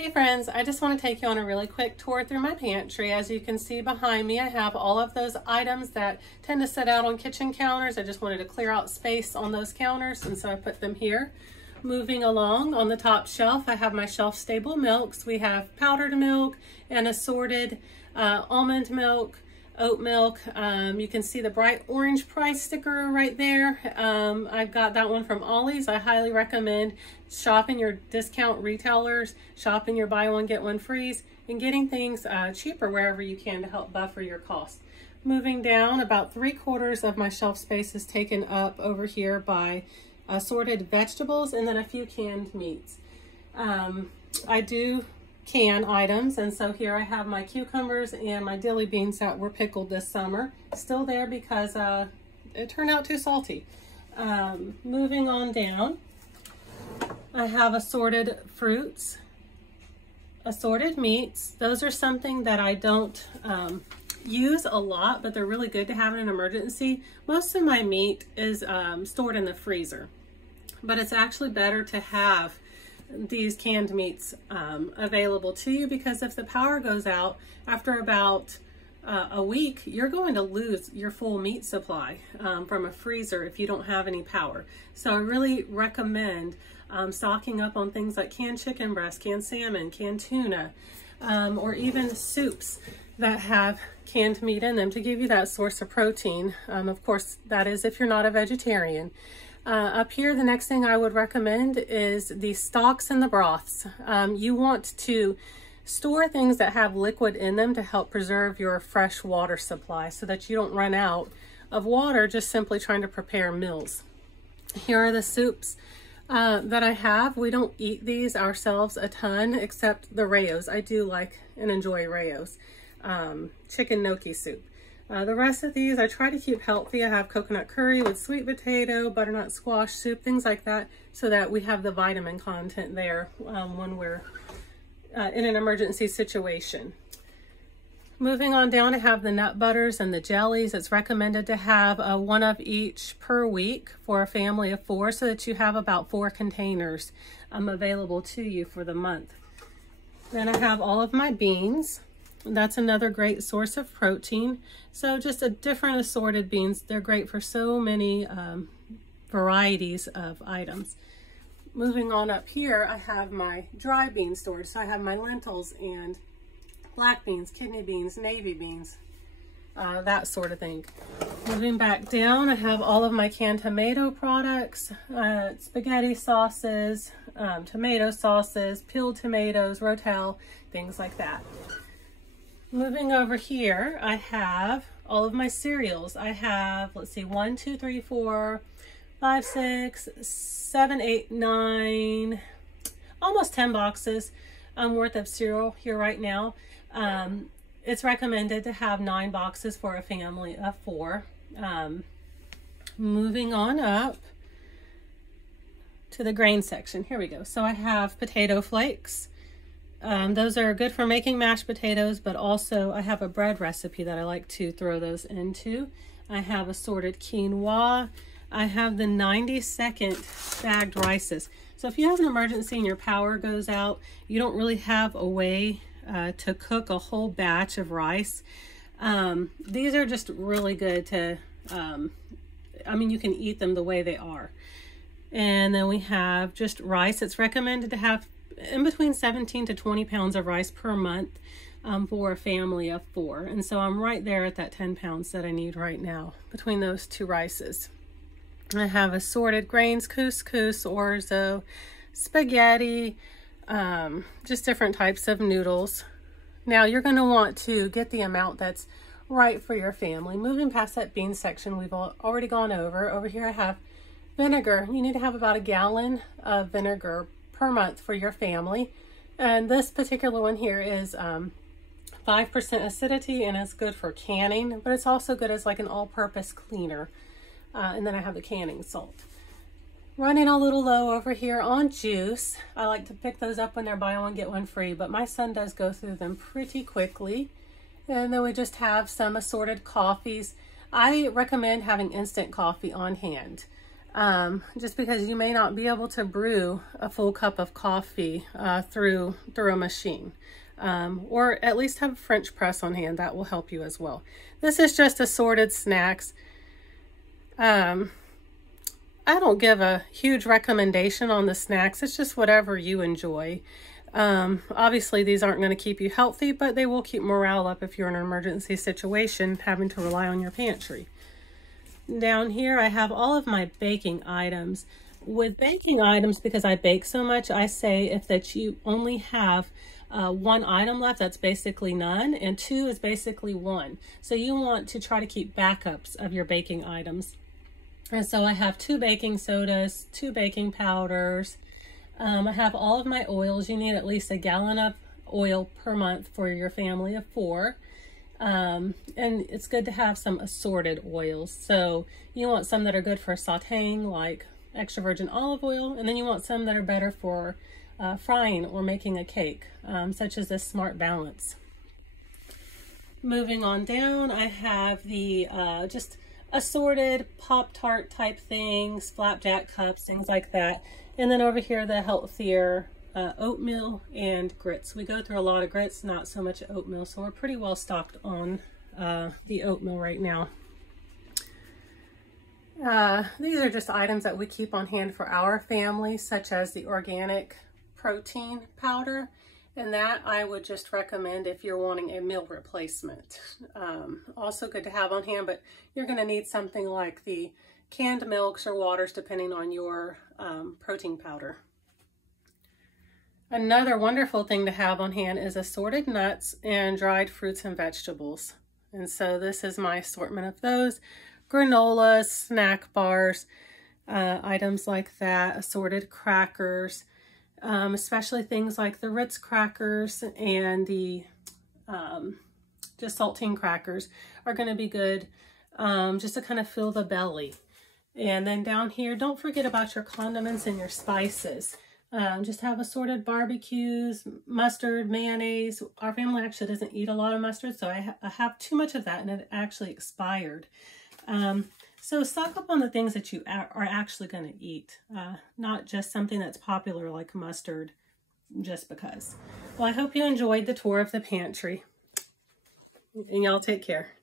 Hey friends, I just want to take you on a really quick tour through my pantry. As you can see behind me, I have all of those items that tend to sit out on kitchen counters. I just wanted to clear out space on those counters, and so I put them here. Moving along, on the top shelf, I have my shelf-stable milks. We have powdered milk and assorted almond milk, oat milk. You can see the bright orange price sticker right there. I've got that one from Ollie's. I highly recommend shopping your discount retailers, shopping your buy one get one frees, and getting things cheaper wherever you can to help buffer your cost. Moving down, about 3/4 of my shelf space is taken up over here by assorted vegetables and then a few canned meats. I do can items, and so here I have my cucumbers and my dilly beans that were pickled this summer. Still there because it turned out too salty. Moving on down, I have assorted fruits, assorted meats. Those are something that I don't use a lot, but they're really good to have in an emergency. Most of my meat is stored in the freezer, but it's actually better to have these canned meats available to you, because if the power goes out after about a week, you're going to lose your full meat supply from a freezer if you don't have any power. So I really recommend stocking up on things like canned chicken breast, canned salmon, canned tuna, or even soups that have canned meat in them to give you that source of protein. Of course, that is if you're not a vegetarian. Up here, the next thing I would recommend is the stocks and the broths. You want to store things that have liquid in them to help preserve your fresh water supply so that you don't run out of water just simply trying to prepare meals. Here are the soups that I have. We don't eat these ourselves a ton, except the Rayos. I do like and enjoy Rayos. Chicken gnocchi soup. The rest of these I try to keep healthy. I have coconut curry with sweet potato, butternut squash soup, things like that, so that we have the vitamin content there when we're in an emergency situation. Moving on down, I have the nut butters and the jellies. It's recommended to have one of each per week for a family of 4, so that you have about 4 containers available to you for the month. Then I have all of my beans. That's another great source of protein. So just a different assorted beans. They're great for so many varieties of items. Moving on up here, I have my dry bean storage. So I have my lentils and black beans, kidney beans, navy beans, that sort of thing. Moving back down, I have all of my canned tomato products, spaghetti sauces, tomato sauces, peeled tomatoes, rotel, things like that. Moving over here, I have all of my cereals. I have, let's see, 1, 2, 3, 4, 5, 6, 7, 8, 9, almost 10 boxes worth of cereal here right now. It's recommended to have 9 boxes for a family of 4. Moving on up to the grain section. Here we go. So I have potato flakes. Those are good for making mashed potatoes, but also I have a bread recipe that I like to throw those into. I have assorted quinoa. I have the 90-second bagged rices. So if you have an emergency and your power goes out, you don't really have a way to cook a whole batch of rice. These are just really good to, I mean, you can eat them the way they are. And then we have just rice. It's recommended to have in between 17 to 20 pounds of rice per month for a family of 4. And so I'm right there at that 10 pounds that I need right now between those 2 rices. I have assorted grains, couscous, orzo, spaghetti, just different types of noodles. Now you're going to want to get the amount that's right for your family. Moving past that bean section we've already gone over. Over here I have vinegar. You need to have about 1 gallon of vinegar per month for your family, and this particular one here is 5% acidity, and it's good for canning, but it's also good as like an all-purpose cleaner. And then I have the canning salt. Running a little low over here on juice. I like to pick those up when they're buy one get one free, but my son does go through them pretty quickly. And then we just have some assorted coffees. I recommend having instant coffee on hand. just because you may not be able to brew a full cup of coffee through a machine. Or at least have a French press on hand. That will help you as well. This is just assorted snacks. I don't give a huge recommendation on the snacks. It's just whatever you enjoy. Obviously these aren't going to keep you healthy, but they will keep morale up if you're in an emergency situation having to rely on your pantry. Down here I have all of my baking items. With baking items, because I bake so much, I say if that you only have one item left, that's basically none, and two is basically one. So you want to try to keep backups of your baking items. And so I have 2 baking sodas, 2 baking powders. I have all of my oils. You need at least 1 gallon of oil per month for your family of 4. And it's good to have some assorted oils. So you want some that are good for sauteing, like extra virgin olive oil, and then you want some that are better for frying or making a cake, such as this Smart Balance. Moving on down, I have the just assorted Pop-Tart type things, flapjack cups, things like that. And then over here, the healthier oatmeal and grits. We go through a lot of grits, not so much oatmeal, so we're pretty well stocked on the oatmeal right now. These are just items that we keep on hand for our family, such as the organic protein powder, and that I would just recommend if you're wanting a meal replacement. Also good to have on hand, but you're going to need something like the canned milks or waters depending on your protein powder. Another wonderful thing to have on hand is assorted nuts and dried fruits and vegetables. And so this is my assortment of those. Granola, snack bars, items like that, assorted crackers, especially things like the Ritz crackers and the just saltine crackers are going to be good just to kind of fill the belly. And then down here, don't forget about your condiments and your spices. Just have assorted barbecues, mustard, mayonnaise. Our family actually doesn't eat a lot of mustard, so I have too much of that and it actually expired. So stock up on the things that you are actually going to eat, not just something that's popular like mustard just because. Well, I hope you enjoyed the tour of the pantry, and y'all take care.